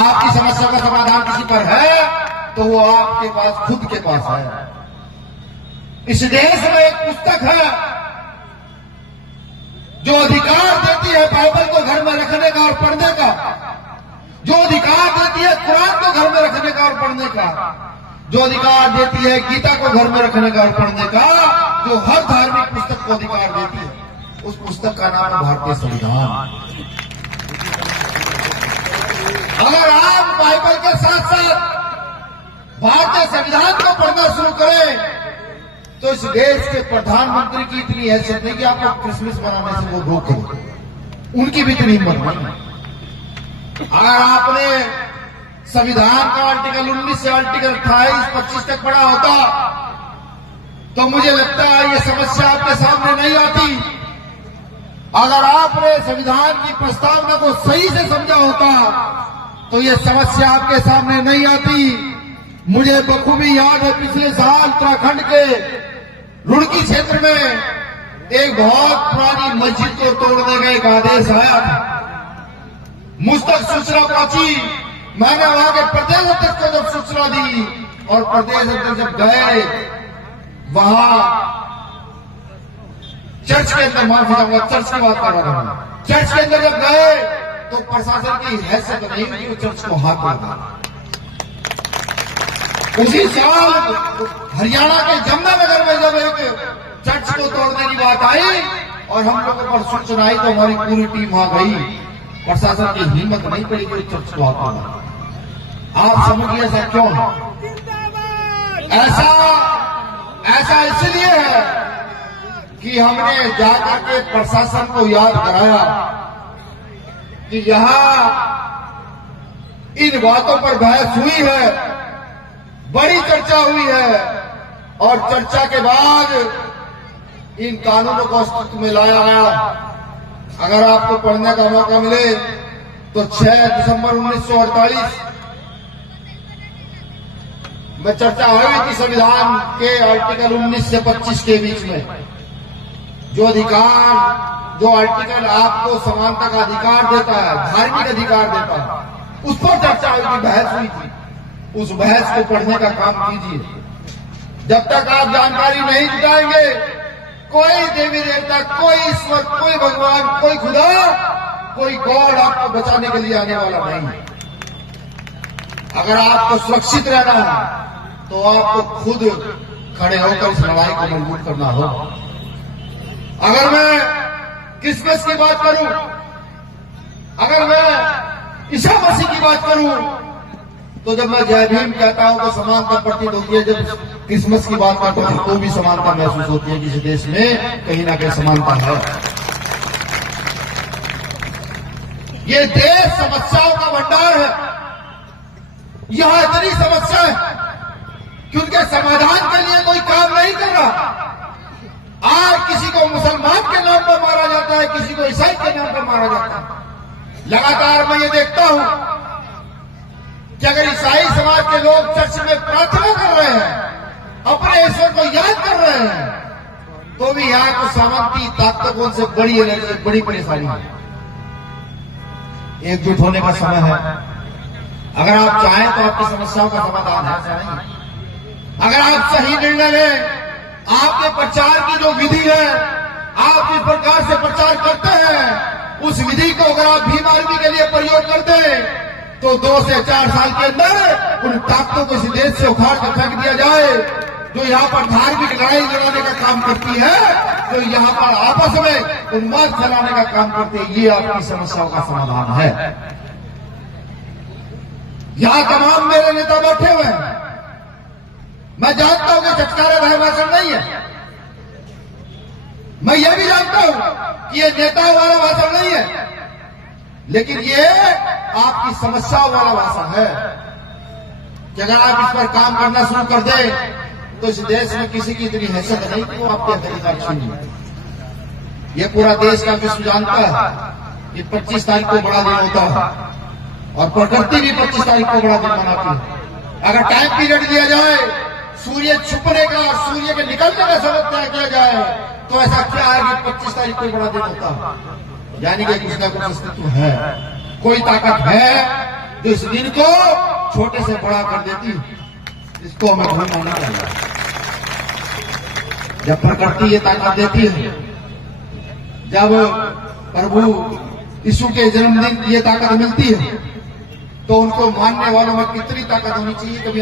आपकी समस्या का समाधान किसी पर है तो वो आपके पास, खुद के पास है। इस देश में एक पुस्तक है जो अधिकार देती है बाइबल को घर में रखने का और पढ़ने का, जो अधिकार देती है कुरान को घर में रखने का और पढ़ने का, जो अधिकार देती है गीता को घर में रखने का और पढ़ने का, जो हर धार्मिक पुस्तक को अधिकार देती है, उस पुस्तक का नाम है भारतीय संविधान। अगर आप बाइबल के साथ साथ भारतीय संविधान को पढ़ना शुरू करें तो इस देश के प्रधानमंत्री की इतनी हैसियत नहीं कि आपको क्रिसमस मनाने से वो रोके, उनकी भी इतनी हिम्मत नहीं। अगर आपने संविधान का आर्टिकल 19 से आर्टिकल 28-25 तक पढ़ा होता तो मुझे लगता है ये समस्या आपके सामने नहीं आती। अगर आपने संविधान की प्रस्तावना को सही से समझा होता तो ये समस्या आपके सामने नहीं आती। मुझे बखूबी याद है पिछले साल उत्तराखंड के रुड़की क्षेत्र में एक बहुत पुरानी मस्जिद को तोड़ने का एक आदेश आया था। मुझ तक सूचना पहुंची, मैंने वहां के प्रदेश अध्यक्ष को जब सूचना दी और प्रदेश अध्यक्ष जब गए वहां चर्च के अंदर, माफी चाहूंगा चर्च की बात कर रहा था, चर्च के अंदर जब गए तो प्रशासन की हैसियत नहीं हुई कि वो चर्च को हाथ लगा। उसी साल हरियाणा के जमुनानगर में जब एक चर्च को तोड़ने की बात आई और हम लोगों पर सूचना आई तो हमारी पूरी टीम वहां गई। प्रशासन की हिम्मत नहीं पड़ी कि चर्च को हाथ लगा। आप समझिए ऐसा क्यों है? ऐसा इसलिए है कि हमने जाकर के प्रशासन को याद कराया कि यहां इन बातों पर बहस हुई है, बड़ी चर्चा हुई है और चर्चा के बाद इन कानूनों को अस्तित्व में लाया गया। अगर आपको पढ़ने का मौका मिले तो 6 दिसंबर 1948 में चर्चा हुई थी संविधान के आर्टिकल 19 से 25 के बीच में। जो आर्टिकल आपको समानता का अधिकार देता है, धार्मिक अधिकार देता है, उस पर चर्चा हुई थी, बहस हुई थी। उस बहस को पढ़ने का काम कीजिए। जब तक आप जानकारी नहीं जुटाएंगे, कोई देवी देवता, कोई ईश्वर, कोई भगवान, कोई खुदा, कोई गॉड आपको बचाने के लिए आने वाला नहीं है। अगर आपको सुरक्षित रहना है तो आपको खुद खड़े होकर इस लड़ाई को मजबूत करना होगा। अगर मैं क्रिसमस की बात करूं, अगर मैं ईसा मसीह की बात करूं, तो जब मैं जय भीम कहता हूं तो समानता प्रतीत होती है। जब क्रिसमस की बात करता हूं तो भी समानता महसूस होती है। किसी देश में कहीं ना कहीं समानता है। ये देश समस्याओं का भंडार है। यहां इतनी समस्या है कि उनके समाधान के लिए कोई काम नहीं कर रहा। आज किसी को मुसलमान के नाम पर मारा जाता है, किसी को ईसाई के नाम पर मारा जाता है। लगातार मैं ये देखता हूं कि अगर ईसाई समाज के लोग चर्च में प्रार्थना कर रहे हैं, अपने ईश्वर को याद कर रहे हैं, तो भी यहां को सामंती ताकतों से बड़ी परेशानी है। एकजुट होने का समय है। अगर आप चाहें तो आपकी समस्याओं का समाधान है, ऐसा नहीं। अगर आप सही निर्णय लें, आपके प्रचार की जो विधि है, आप जिस प्रकार से प्रचार करते हैं, उस विधि को अगर आप भीम आर्मी के लिए प्रयोग करते हैं तो 2 से 4 साल के अंदर उन ताकतों को इस देश से उखाड़ कर फेंक दिया जाए जो यहाँ पर धार्मिक लड़ाई लड़ाने का काम करती है, जो यहाँ पर आपस में उन्माद फैलाने का काम करती है। ये आपकी समस्याओं का समाधान है। यहाँ तमाम मेरे नेता बैठे हुए हैं। मैं जानता हूं कि चटकारा भय भाषण नहीं है। मैं ये भी जानता हूं कि ये नेताओं वाला भाषण नहीं है, लेकिन ये आपकी समस्याओं वाला भाषण है कि अगर आप इस पर काम करना शुरू कर दें तो इस देश में किसी की इतनी हैसियत नहीं कि वो आपके अधिकार छीन ले। ये पूरा देश का विश्व जानता है कि 25 तारीख को बड़ा दिन होता है और प्रकृति भी 25 तारीख को बड़ा दिन मनाती है। अगर टाइम पीरियड दिया जाए, सूर्य छुपने का और सूर्य के निकलने का समय तय किया जाए, तो ऐसा क्या है कि 25 तारीख को बड़ा दिन होता है? यानी कि कुछ ना कुछ अस्तित्व है, कोई ताकत है जो इस दिन को छोटे से बड़ा कर देती है, इसको हमें भूल मानना चाहिए। जब प्रकृति ये ताकत देती है, जब प्रभु यीशु के जन्मदिन ये ताकत मिलती है, तो उनको मानने वालों में कितनी ताकत होनी चाहिए कभी